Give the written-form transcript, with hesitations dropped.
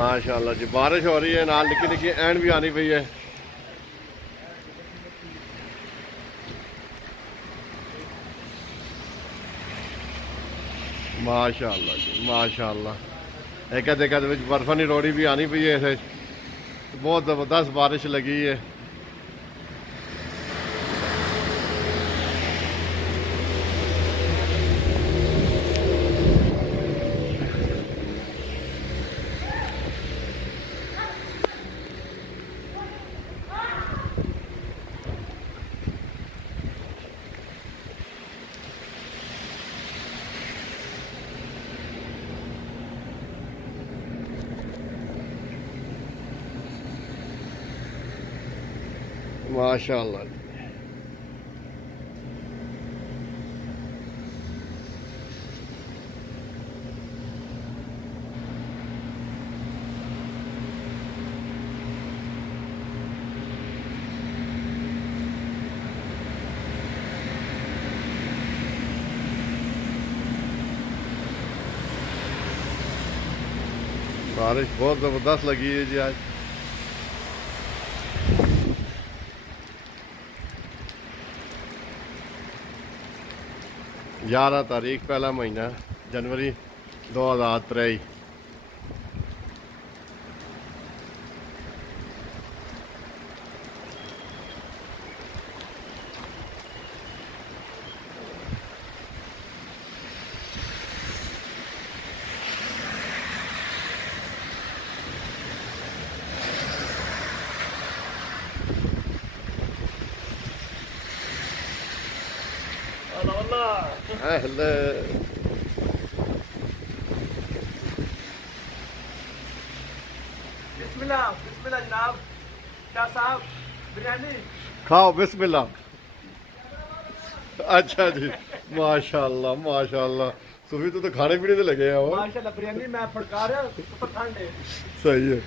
माशाल्लाह जी, बारिश हो रही है, नाल निकी निकी ऐन भी आनी पई है। माशाल्लाह जी माशाल्लाह। एक देखा बर्फानी रोड़ी भी आनी पई है इसे, बहुत ज़बरदस्त बारिश लगी है। माशाल्लाह बारिश बहुत ज़बरदस्त लगी है जी आज। 11 तारीख पहला महीना जनवरी 2023। अहले बिस्मिल्लाह बिस्मिल्लाह जनाब, क्या साहब बिरयानी खाओ बिस्मिल्लाह। अच्छा जी माशाल्लाह माशाल्लाह, सूफी तो खाने पीने से लगे हैं वो। माशाल्लाह बिरयानी मैं फड़का रहा हूं, ऊपर ठंड है। सही है।